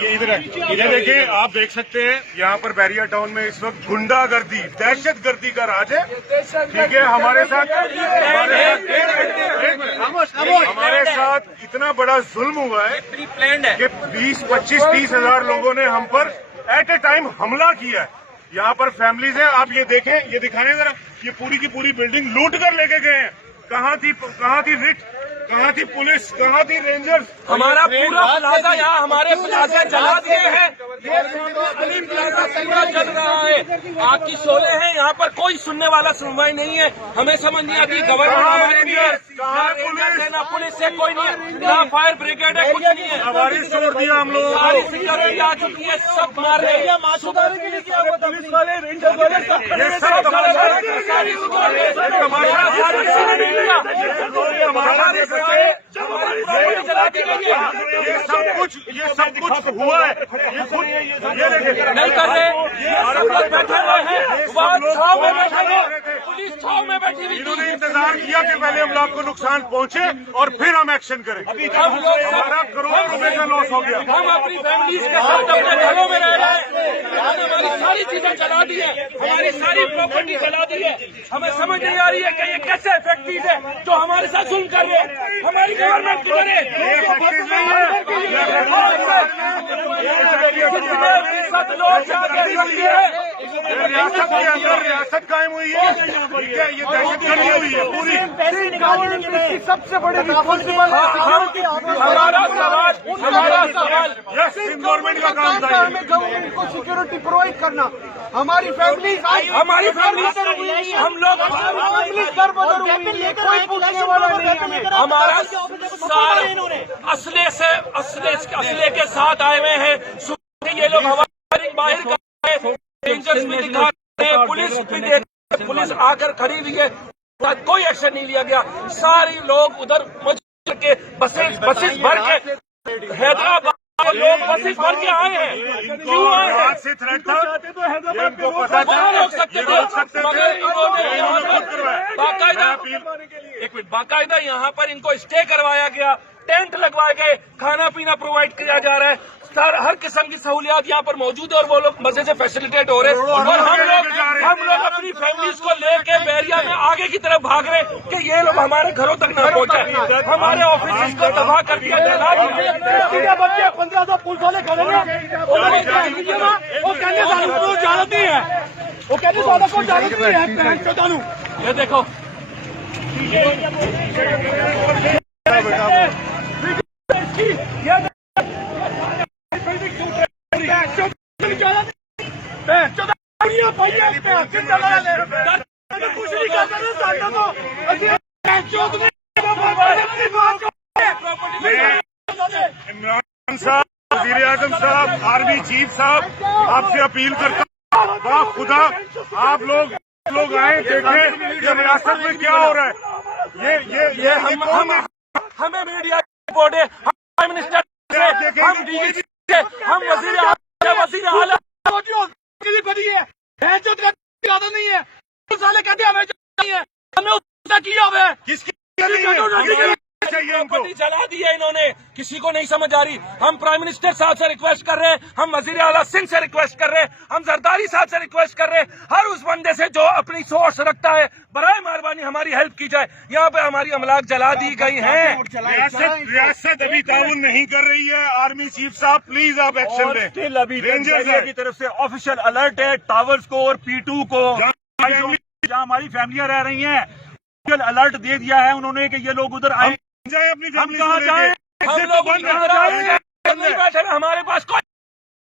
ये इधर है, इधर देखिए, आप देख सकते हैं यहाँ पर बैरिया टाउन में इस वक्त गुंडागर्दी, दहशतगर्दी का राज है। ठीक है, हमारे साथ इतना बड़ा जुल्म हुआ है कि 20-25-30 हजार लोगों ने हम पर एट ए टाइम हमला किया है। यहाँ पर फैमिलीज हैं, आप ये देखें, ये दिखाने जरा, ये पूरी की पूरी बिल्डिंग लूट कर लेके गए हैं। कहाँ थी रिट, कहाँ थी पुलिस, कहाँ थी रेंजर्स? हमारा पूरा प्लाजा यहाँ हमारे प्लाजा जला दिए हैं। ये प्लाजा पूरा जल रहा है, आग की शोले हैं। यहाँ पर कोई सुनने वाला सुनवाई नहीं है। हमें समझ नहीं आती गवर्नमेंट हमारे लिए ना पुलिस से कोई नहीं है, ना फायर ब्रिगेड है, कुछ नहीं है। हमारी छोड़ दिया हम लोग, सारी सिक्योरिटी आ चुकी है, सब मार रहे हैं। पुलिस वाले रेंजर वाले ये सब कुछ हुआ है, ये देखिए नहीं कर रहे, सब लोग बैठे हुए हैं, छाव में बैठे हुए, पुलिस छाव में बैठी हुई। इन्होंने इंतजार किया कि पहले हम लोग को नुकसान पहुंचे और फिर हम एक्शन करें। हम लोग 12 करोड़ रुपए का लॉस हो गया। हम अपनी फैमिलीज के साथ अपने घरों में रह रहे हैं। हमारी सारी चीजें जला दी है, हमारी सारी प्रॉपर्टी जला दी है। हमें समझ नहीं आ रही है कि ये कैसे फैक्ट्रीज है जो हमारे साथ जुल्म कर रहे हैं। हमारी गवर्नमेंट किधर है? रियासत कायम हुई है, ये दहशतगर्दी हुई है पूरी। सबसे बड़े रिस्पॉन्सिबल हमारा सवाल यस, गवर्नमेंट का काम था। हमें गवर्नमेंट को सिक्योरिटी प्रोवाइड करना। हमारी फैमिली हम लोग घर बदल हुई है, कोई पूछने वाला नहीं है। हमारा असले के साथ आए हुए हैं। ये लोग हमारी बाहर कर रहे हैं, रेंजर्स भी दिखा रहे हैं, पुलिस भी देख, पुलिस आकर खड़ी हुई है, कोई एक्शन नहीं लिया गया। सारे लोग उधर के बसेस भर के हैदराबाद लोग बसेस भर के आए हैं। क्यों आए हैं? से थ्रेट था, रोक सकते थे, मगर इन्होंने बाकायदा यहाँ पर इनको स्टे करवाया गया, टेंट लगवाए गए, खाना पीना प्रोवाइड किया जा रहा है, हर किस्म की सहूलियात यहाँ पर मौजूद है और वो लोग मजे से फैसिलिटेट हो रहे हैं। और हम लोग अपनी फैमिलीज को लेके बैरिया में आगे की तरफ भाग रहे कि ये लोग हमारे घरों तक न पहुंचे, हमारे ऑफिस को तबाह कर दिया। बच्चे 1500 पुलिस वाले खड़े हैं, वो कहने सालों को इजाजत नहीं है, वो कहने सालों को इजाजत नहीं है। ये देखो कुछ नहीं इमरान साहब, वज़ीर आज़म साहब, आर्मी चीफ साहब, आपसे अपील करता हूँ, वाह खुदा, आप लोग आए देखें कि रियासत में क्या हो रहा है। ये हमें मीडिया रिपोर्ट है, हम प्राइम मिनिस्टर से, हम डीजी से, हम वजीर आला बनी है, आदत नहीं है, साले कहते हमें नहीं है, हमने उसका किया हुआ है। किसकी प्रॉपर्टी जला दी है इन्होंने, किसी को नहीं समझ आ रही। हम प्राइम मिनिस्टर साहब से रिक्वेस्ट कर रहे हैं, हम वजीर आला सिंह से रिक्वेस्ट कर रहे हैं, हम जरदारी साहब से रिक्वेस्ट कर रहे हैं, हर उस बंदे से जो अपनी सोच रखता है, बराए मेहरबानी हमारी हेल्प की जाए। यहाँ पे हमारी अमलाक जला दी गई हैं। रियासत अभी ताउन नहीं कर रही है। आर्मी चीफ साहब प्लीज आप एक्शन लें। स्टिल अभी रेंजर्स की तरफ से ऑफिशियल अलर्ट है टावर्स को और P2 को, जहाँ हमारी फैमिलियां रह रही हैं, ऑफिशियल अलर्ट दे दिया है उन्होंने कि ये लोग उधर आए। अपनी हम कहाँ जाए? हम लोग नहीं बैठे, हमारे पास कोई